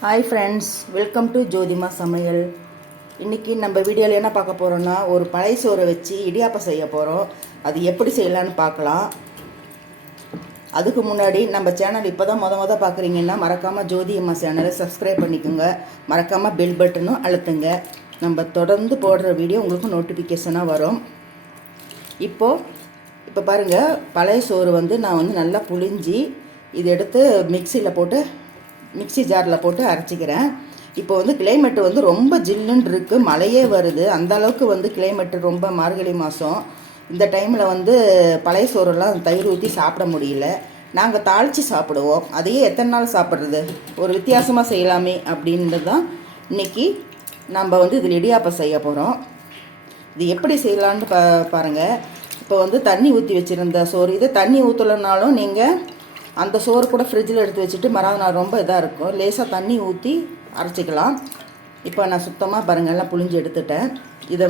Hi friends, welcome to ஜோதிமா சமையல். இன்றைக்கி நம்ம வீடியோவில் என்ன பார்க்க போகிறோன்னா, ஒரு பழைய சோறை வச்சு இடியாப்பம் செய்ய போகிறோம். அது எப்படி செய்யலான்னு பார்க்கலாம். அதுக்கு முன்னாடி நம்ம சேனல் இப்போ தான் முத பார்க்குறீங்கன்னா மறக்காமல் ஜோதி அம்மா சேனலை சப்ஸ்கிரைப் பண்ணிக்கோங்க. மறக்காமல் பெல் பட்டனும் அழுத்துங்க. நம்ம தொடர்ந்து போடுற வீடியோ உங்களுக்கு நோட்டிஃபிகேஷனாக வரும். இப்போ பாருங்கள், பழைய சோறு நான் நல்லா புழிஞ்சி இதை எடுத்து மிக்ஸி ஜாரில் போட்டு அரைச்சிக்கிறேன். இப்போ கிளைமேட்டு ரொம்ப ஜில்லுன்னு இருக்குது, மழையே வருது. அந்த அளவுக்கு கிளைமேட்டு ரொம்ப மார்கழி மாதம். இந்த டைமில் பழைய சோறெல்லாம் தயிர் ஊற்றி சாப்பிட முடியல. நாங்கள் தாளித்து சாப்பிடுவோம். அதையே எத்தனை நாள் சாப்பிட்றது, ஒரு வித்தியாசமாக செய்யலாமே அப்படின்றது தான் இன்றைக்கி நம்ம இதில் இடியாப்பம் செய்ய போகிறோம். இது எப்படி செய்யலான்னு பாருங்கள். இப்போ தண்ணி ஊற்றி வச்சுருந்த சோறு, இதை தண்ணி ஊற்றலைனாலும் நீங்கள் அந்த சோறு கூட ஃப்ரிட்ஜில் எடுத்து வச்சுட்டு மறாவது நாள் ரொம்ப இதாக இருக்கும், லேசாக தண்ணி ஊற்றி அரைச்சிக்கலாம். இப்போ நான் சுத்தமாக பாருங்கள் எல்லாம் புழிஞ்சு எடுத்துட்டேன். இதை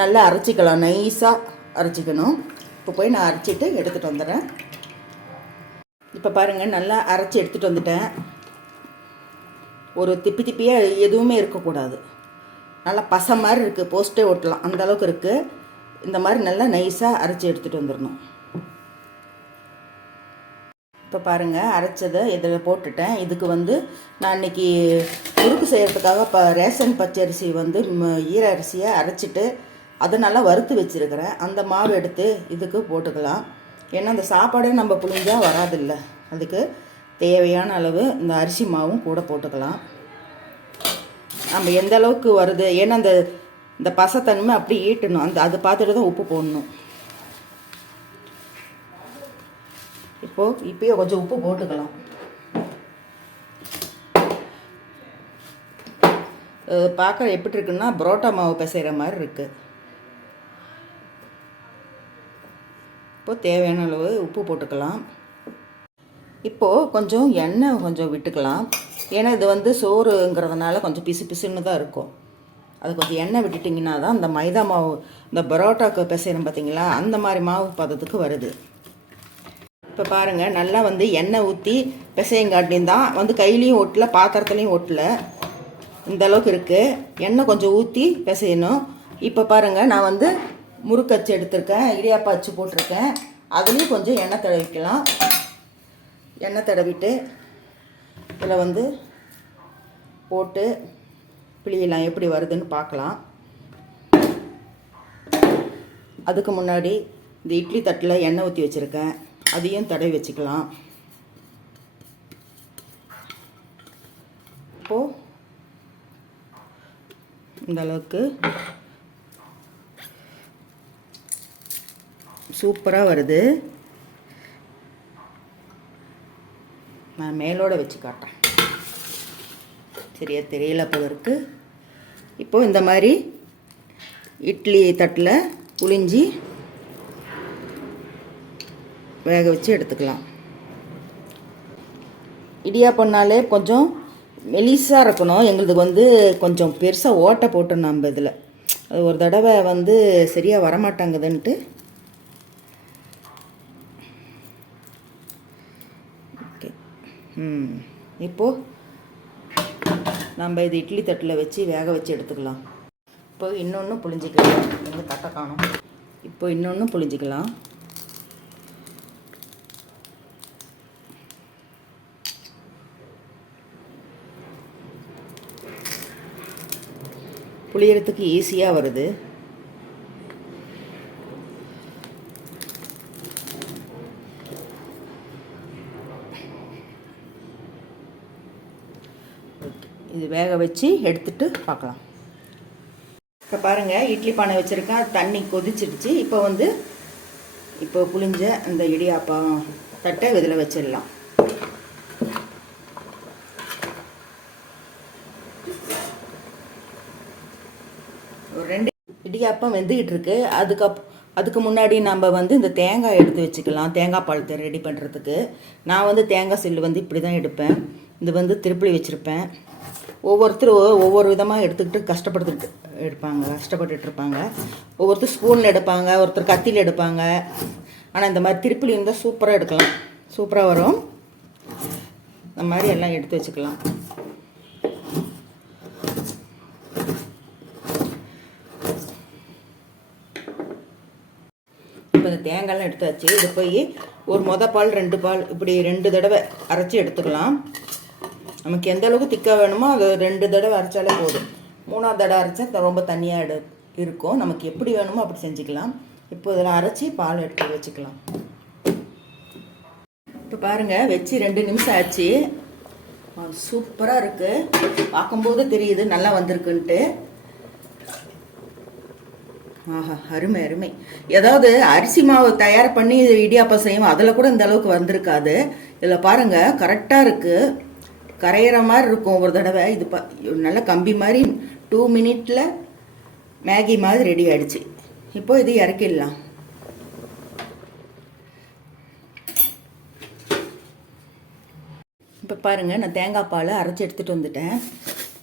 நல்லா அரைச்சிக்கலாம், நைஸாக அரைச்சிக்கணும். இப்போ போய் நான் அரைச்சிட்டு எடுத்துகிட்டு வந்துடுறேன். இப்போ பாருங்கள், நல்லா அரைச்சி எடுத்துகிட்டு வந்துட்டேன். ஒரு திப்பியாக எதுவுமே இருக்கக்கூடாது, நல்லா பசை மாதிரி இருக்குது, போஸ்ட்டே ஓட்டலாம் அந்தளவுக்கு இருக்குது. இந்த மாதிரி நல்லா நைஸாக அரைச்சி எடுத்துகிட்டு வந்துடணும். இப்போ பாருங்கள், அரைச்சதை இதில் போட்டுட்டேன். இதுக்கு நான் இன்றைக்கி முறுக்கு செய்கிறதுக்காக ரேஷன் பச்சரிசி ஈர அரிசியை அரைச்சிட்டு அதை நல்லா வறுத்து வச்சுருக்கிறேன். அந்த மாவு எடுத்து இதுக்கு போட்டுக்கலாம். ஏன்னா அந்த சாப்பாடே நம்ம புழிஞ்சால் வராதில்லை, அதுக்கு தேவையான அளவு இந்த அரிசி மாவும் கூட போட்டுக்கலாம். நம்ம எந்த அளவுக்கு வருது, ஏன்னா இந்த பசத்தன்மை அப்படி ஈட்டணும், அது பார்த்துட்டு தான் உப்பு போடணும். இப்போயே கொஞ்சம் உப்பு போட்டுக்கலாம். பார்க்க எப்படி இருக்குன்னா பரோட்டா மாவு பிசைகிற மாதிரி இருக்குது. இப்போ தேவையான அளவு உப்பு போட்டுக்கலாம். இப்போது கொஞ்சம் எண்ணெய் விட்டுக்கலாம். ஏன்னா இது சோறுங்கிறதுனால கொஞ்சம் பிசு பிசுன்னு தான் இருக்கும். அது கொஞ்சம் எண்ணெய் விட்டுட்டிங்கன்னா தான் இந்த மைதா மாவு, இந்த பரோட்டாவுக்கு பிசைகிறோம் பார்த்தீங்களா, அந்த மாதிரி மாவு பதத்துக்கு வருது. இப்போ பாருங்கள், நல்லா எண்ணெய் ஊற்றி பிசையங்காட்டியும் தான் கையிலையும் ஒட்டல, பாத்திரத்துலையும் ஒட்டல, இந்த அளவுக்கு இருக்குது. எண்ணெய் கொஞ்சம் ஊற்றி பிசையணும். இப்போ பாருங்கள், நான் முறுக்கச்சு எடுத்திருக்கேன், இடியாப்பம் அச்சு போட்டிருக்கேன். அதுலேயும் கொஞ்சம் எண்ணெய் தடவிக்கலாம். எண்ணெய் தடவிட்டு இதில் போட்டு பிழியலாம், எப்படி வருதுன்னு பார்க்கலாம். அதுக்கு முன்னாடி இந்த இட்லி தட்டில் எண்ணெய் ஊற்றி வச்சுருக்கேன், அதையும் தடவி வச்சுக்கலாம். இப்போது இந்த அளவுக்கு சூப்பராக வருது. நான் மேலோட வச்சு காட்டுறேன், சரியா தெரியல போல இருக்கு. இப்போது இந்த மாதிரி இட்லி தட்டில் புழிஞ்சி வேக வச்சு எடுத்துக்கலாம். இடியாப்பம்னாலே கொஞ்சம் மெலிசாக இருக்கணும். எங்களுக்கு கொஞ்சம் பெருசாக ஓட்டை போட்டு நம்ம இதில் அது ஒரு தடவை சரியாக வரமாட்டாங்குதுன்ட்டு ஓகே. இப்போது நம்ம இது இட்லி தட்டில் வச்சு வேக வச்சு எடுத்துக்கலாம். இப்போ இன்னொன்று புழிஞ்சிக்கலாம். எங்கள் தட்டை காணும். இப்போ இன்னொன்று புழிஞ்சிக்கலாம். புளியறதுக்கு ஈஸியாக வருது. இது வேக வச்சு எடுத்துட்டு பார்க்கலாம். இப்போ பாருங்கள், இட்லி பானை வச்சுருக்கேன், தண்ணி கொதிச்சிடுச்சு. இப்போ புளிஞ்ச அந்த இடியாப்பம் தட்டை இதில் வச்சிடலாம். ஒரு 2 இடியாப்பம் வெந்துக்கிட்டு இருக்கு. அதுக்கு முன்னாடி நம்ம இந்த தேங்காய் எடுத்து வச்சுக்கலாம், தேங்காய் பால் ரெடி பண்ணுறதுக்கு. நான் தேங்காய் சில்லு இப்படி தான் எடுப்பேன். இது திருப்பி வச்சுருப்பேன். ஒவ்வொருத்தரும் ஒவ்வொரு விதமாக எடுத்துக்கிட்டு கஷ்டப்பட்டுட்டு இருப்பாங்க. ஒவ்வொருத்தர் ஸ்பூனில் எடுப்பாங்க, ஒருத்தர் கத்தியில் எடுப்பாங்க. ஆனால் இந்த மாதிரி திருப்பில் இருந்தால் சூப்பராக எடுக்கலாம், சூப்பராக வரும். இந்த மாதிரி எல்லாம் எடுத்து வச்சுக்கலாம். இப்போ இந்த தேங்காய்லாம் எடுத்தாச்சு. இது போய் ஒரு பால் 2 பால் இப்படி 2 தடவை அரைச்சி எடுத்துக்கலாம். நமக்கு எந்த அளவுக்கு திக்காக வேணுமோ அது 2 தடவை அரைச்சாலே போதும். 3ஆவது தடவை அரைச்சா ரொம்ப தண்ணியாக இருக்கும். நமக்கு எப்படி வேணுமோ அப்படி செஞ்சுக்கலாம். இப்போ இதில் அரைச்சி பால் எடுத்து வச்சுக்கலாம். இப்போ பாருங்கள், வச்சு 2 நிமிஷம் ஆச்சு. சூப்பராக இருக்குது. பார்க்கும்போது தெரியுது நல்லா வந்திருக்குன்ட்டு. ஆஹா, அருமை அருமை. ஏதாவது அரிசி மாவு தயார் பண்ணி இடியாப்பம் செய்வோம், அதில் கூட இந்த அளவுக்கு வந்திருக்காது. இதில் பாருங்கள், கரெக்டாக இருக்குது. கரையிற மாதிரி இருக்கும் ஒரு தடவை. இது நல்ல கம்பி மாதிரி 2 மினிட்டில் மேகி மாதிரி ரெடி ஆகிடுச்சு. இப்போ இது இறக்கிடலாம். இப்போ பாருங்கள், நான் தேங்காய் பால் அரைச்சி எடுத்துகிட்டு வந்துட்டேன்.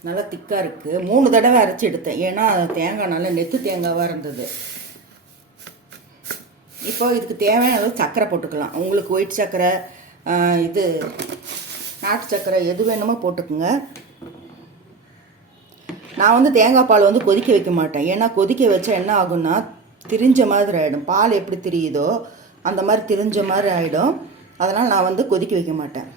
நல்லா திக்காக இருக்குது. 3 தடவை அரைச்சி எடுத்தேன். ஏன்னா தேங்காய் நல்லா நெத்து தேங்காவாக இருந்தது. இப்போ இதுக்கு தேவையான அளவு சர்க்கரை போட்டுக்கலாம். உங்களுக்கு ஒயிட் சர்க்கரை, இது நாட்டு சர்க்கரை எது வேணுமோ போட்டுக்குங்க. நான் வந்து தேங்காய் பால் வந்து கொதிக்க வைக்க மாட்டேன். ஏன்னா கொதிக்க வச்சா என்ன ஆகும்னா திரிஞ்ச மாதிரி ஆகிடும். பால் எப்படி திரியுதோ அந்த மாதிரி திரிஞ்ச மாதிரி ஆகிடும். அதனால் நான் வந்து கொதிக்க வைக்க மாட்டேன்.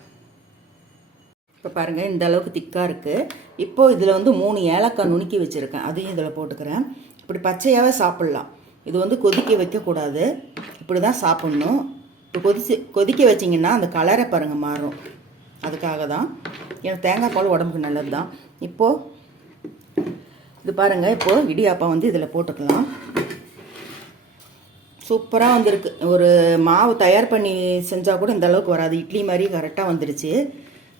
இப்போ பாருங்கள், இந்த அளவுக்கு திக்காக இருக்குது. இப்போது இதில் வந்து 3 ஏலக்காய் நுணுக்கி வச்சுருக்கேன். அதையும் இதில் போட்டுக்கிறேன். இப்படி பச்சையாகவே சாப்பிட்லாம். இது வந்து கொதிக்க வைக்கக்கூடாது. இப்படி தான் சாப்பிட்ணும். இப்போ கொதிக்க வச்சிங்கன்னா அந்த கலரை பாருங்கள் மாறும். அதுக்காக தான். ஏன்னா தேங்காய் பால் உடம்புக்கு நல்லது தான். இப்போது இது பாருங்கள், இப்போது இடியாப்பம் வந்து இதில் போட்டுக்கலாம். சூப்பராக வந்திருக்கு. ஒரு மாவு தயார் பண்ணி செஞ்சால் கூட இந்த அளவுக்கு வராது. இட்லி மாதிரி கரெக்டாக வந்துடுச்சு.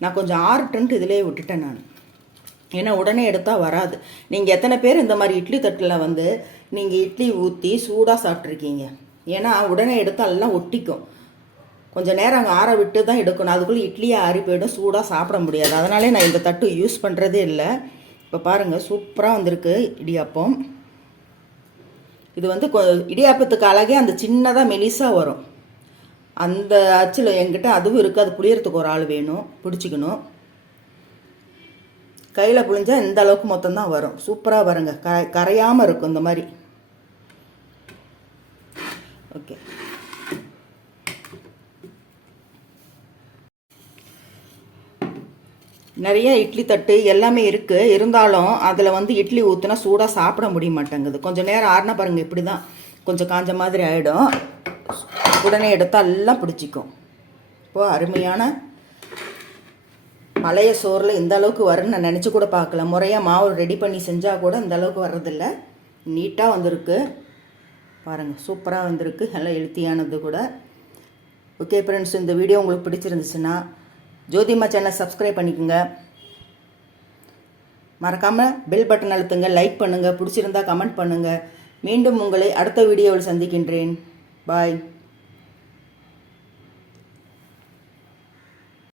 நான் கொஞ்சம் ஆறுட்டுன்ட்டு இதிலே விட்டுட்டேன் நான். ஏன்னா உடனே எடுத்தால் வராது. நீங்கள் எத்தனை பேர் இந்த மாதிரி இட்லி தட்டில் வந்து நீங்கள் இட்லி ஊற்றி சூடாக சாப்பிட்ருக்கீங்க? ஏன்னா உடனே எடுத்தால் எல்லாம் ஒட்டிக்கும். கொஞ்சம் நேரம் அங்கே ஆற விட்டு தான் எடுக்கணும். அதுக்குள்ளே இட்லியை ஆறி போய்டும், சூடாக சாப்பிட முடியாது. அதனாலே நான் இந்த தட்டு யூஸ் பண்ணுறதே இல்லை. இப்போ பாருங்கள், சூப்பராக வந்திருக்கு இடியாப்பம். இது வந்து இடியாப்பத்துக்கு அழகே அந்த சின்னதாக மெலிசாக வரும். அந்த அச்சில் என்கிட்ட அதுவும் இருக்குது. அது புளியறதுக்கு ஒரு ஆள் வேணும், பிடிச்சிக்கணும். கையில் புளிஞ்சால் இந்த அளவுக்கு மொத்தம்தான் வரும். சூப்பராக வருங்க. கரையாமல் இருக்கும் இந்த மாதிரி. ஓகே, நிறைய இட்லி தட்டு எல்லாமே இருக்குது. இருந்தாலும் அதில் வந்து இட்லி ஊற்றுனா சூடாக சாப்பிட முடிய மாட்டேங்குது. கொஞ்சம் நேரம் ஆறினா பாருங்கள், இப்படி தான் கொஞ்சம் காஞ்ச மாதிரி ஆகிடும். உடனே எடுத்தால் எல்லாம் பிடிச்சிக்கும். இப்போது அருமையான பழைய சோறில் இந்த அளவுக்கு வரும்னு நான் நினச்சி கூட பார்க்கல. முறையாக மாவு ரெடி பண்ணி செஞ்சால் கூட இந்த அளவுக்கு வர்றதில்ல. நீட்டாக வந்திருக்கு பாருங்கள், சூப்பராக வந்திருக்கு. எல்லாம் ஹெல்த்தியானது கூட. ஓகே ஃப்ரெண்ட்ஸ், இந்த வீடியோ உங்களுக்கு பிடிச்சிருந்துச்சுன்னா ஜோதிமா சேனல் சப்ஸ்கிரைப் பண்ணிக்கோங்க. மறக்காமல் பெல் பட்டன் அழுத்துங்க, லைக் பண்ணுங்கள், பிடிச்சிருந்தா கமெண்ட் பண்ணுங்கள். மீண்டும் உங்களை அடுத்த வீடியோவில் சந்திக்கின்றேன். பாய்.